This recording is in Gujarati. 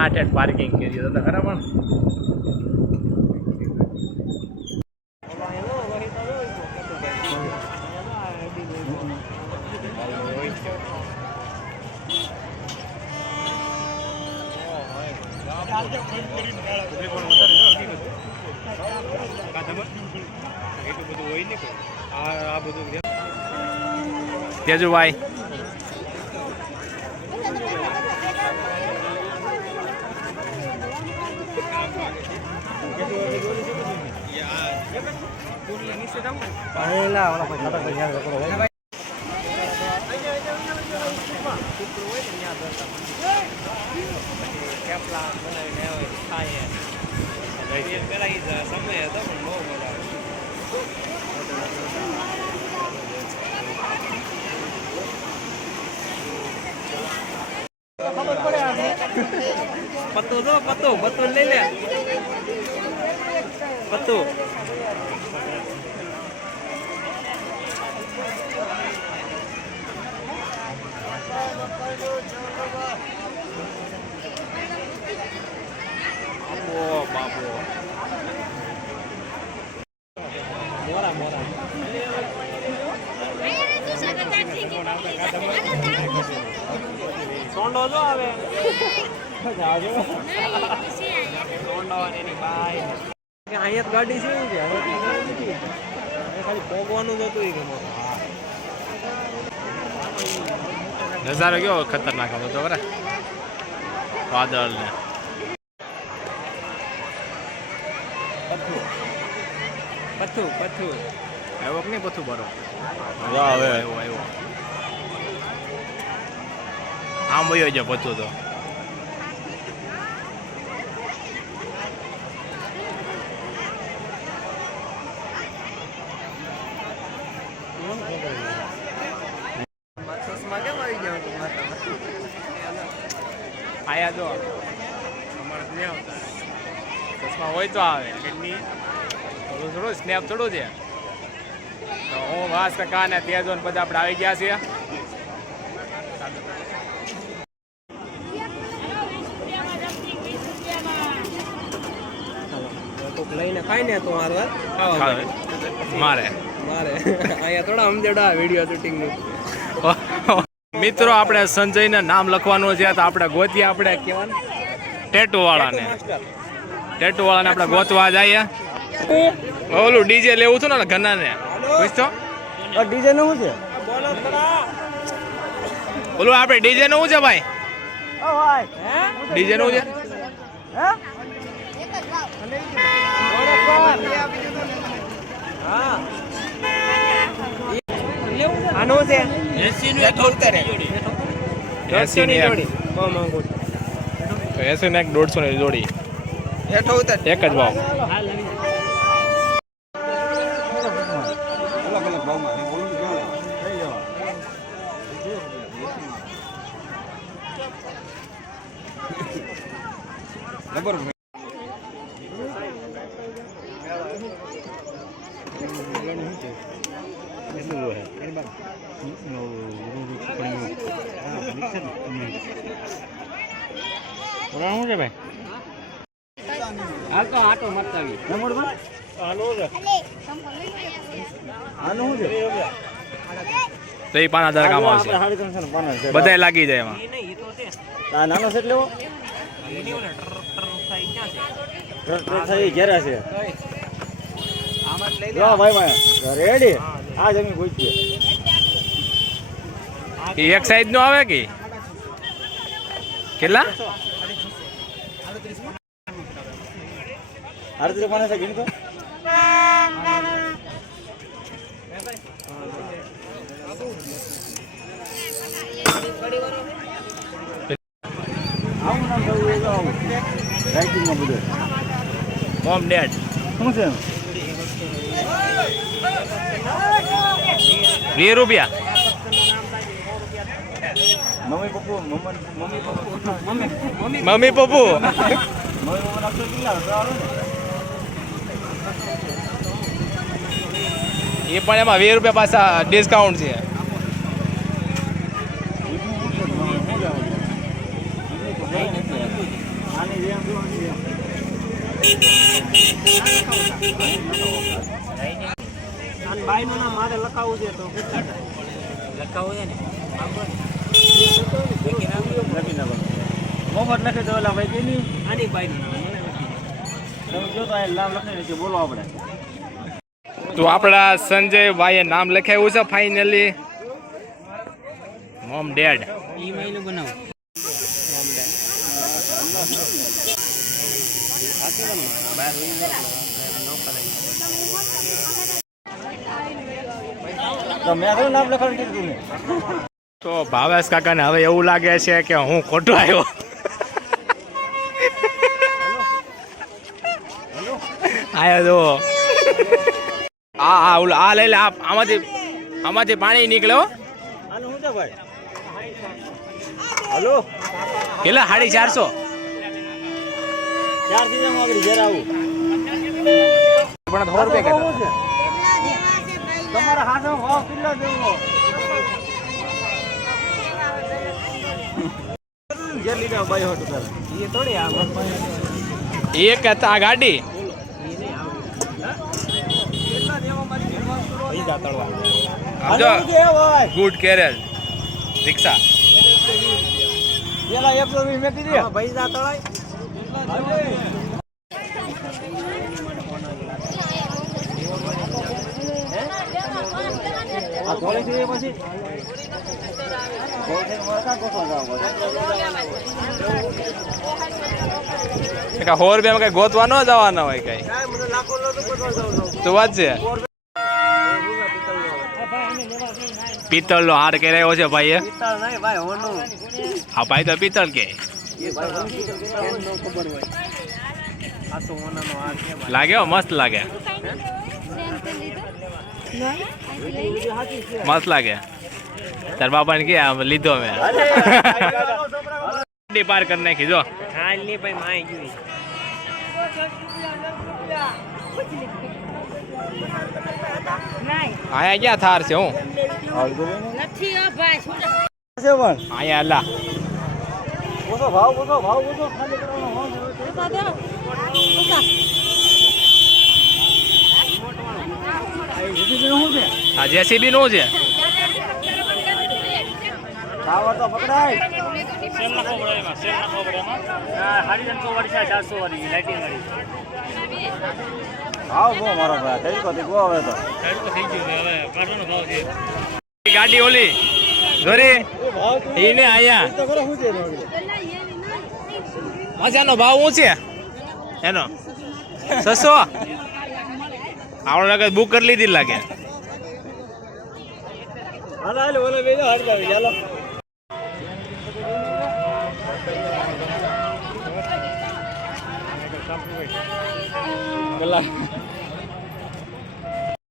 આ ઠેઠ પાર્કિંગ કરી તો ખરા પણ તેજુભાઈ પત્તો જો પત્તો લઈ લે પત્તો બાબો મોરા સોંડો જો આવે અહીંયા ગાડી છે ખાલી પોગવાનું જ હતું કે નજારો કેવો ખતરનાક હતો તો બરાબર વાદળ ને પથ્થું આવ્યો કે નહીં પથ્થું બરો આવ્યો આમ વયો છે પથ્થું તો આયા જો અમારે નહીં આવતા ચશ્મા હોય તો આવે કેટલી થોડું સ્નેપ થોડું છે તો હું વાસ કાકા ને તેજો ને બધા આપણે આવી ગયા છીએ લઈને ખાઈ ને તો મારે અહીંયા થોડા સમજેડા વિડીયો શૂટિંગ નું મિત્રો આપણે સંજયને નામ લખવાનું છે તો આપણે ગોતીએ આપણે કહેવાનું ટેટુ વાળાને આપણે ગોતવા જઈએ ઓલું ડીજે લેવું હતું ને ઘરના ને પૂછતો ડીજે નું છે ઓલું આપણે ડીજે નું છે ભાઈ ડીજે નું છે આનો છે 80 ની જોડી બહુ માંગુ તો 80 ને 150 ની જોડી હેઠો ઉતર એક જ ભાવ આટો મતાવી તો એ 5000 કામ આવશે બધા લાગી જાય એમાં નાનો સેટ લેવો ઘેરા છે રેડી આ જમી પૂછીએ એક સાઈઝ નો આવે કે કેટલા 38 ગીન તો મોમ ડેડ શું છે 20 રૂપિયા મમ્મી પપ્પુ એ પણ એમાં 20 રૂપિયા પાછા ડિસ્કાઉન્ટ છે બાઈનું નામ મારે લખાવવું છે તો લખાવવું છે ને મોફત લખી દો ઓલા ભાઈ કેની આની બાઈનું નામ મને લખી જો તો આ નામ લખી છે બોલો આપણે તો આપણા સંજયભાઈએ નામ લખાવ્યું છે ફાઇનલી મોમ ડેડ ઈમેલ બનાવો મોમ ડેડ તો ભાવેશ કાકાને હવે એવું લાગે છે કે હું ખોટો આવ્યો. આયો તો આ લઈ લે આમાંથી પાણી નીકળ્યો. હલો કેટલા 450 પણ 100 રૂપિયા કહેતા. તમારા હાથમાં ભાવ કેટલો દેવો જે લીધા ભાઈ હોટ પર એ થોડી આ એક હતા આ ગાડી ગુડ કેરેજ રિક્ષા પેલા 120 મેકી દે પૈસા તળાય આ કોલે દે પછી કોલે મોટા કોસો જાવ 100 રૂપિયામાં કઈ ગોતવા ન જવાના હોય કઈ મને લાખો નો તો કોસો જાવ તો વાત છે. પિત્તળ નો હાર કરાયો છે ભાઈ. પિત્તળ નહીં ભાઈ હોનું હા ભાઈ તો પિત્તળ કે એ ભાઈ નો ખબર હોય આ તો હોનાનો હાર કે ભાઈ લાગે મસ્ત લાગે મસ્ત લાગે. તાર બાપાને કે લીધો મેં ગાડી પાર કરી નાખી જો. હાલ ની ભાઈ માઈ ગઈ આયા ક્યાં થાર છે હું આયા અલ્લા પૂછો ભાવ પૂછો ખાલી કરવાનો આ જેસીબી નું છે. ટાવર તો પકડાય સેલ નાખો પડે એમાં સેલ નાખો પડે એમાં હા 350 વાળી છે 400 વાળી લાઇટિંગ વાળી ભાવ બહુ મારો ભાઈ થઈ ગયો ગો હવે તો થઈ ગયું હવે કાઢવાનો ભાવ છે. ગાડી ઓલી જોરી એને આયા તો કરો શું છે મજાનો ભાવ શું છે એનો 600 આપણે લાગે બુક કરી લીધી લાગે. હાલો ઓલે બેજો હટ જાવ ચાલો કલાક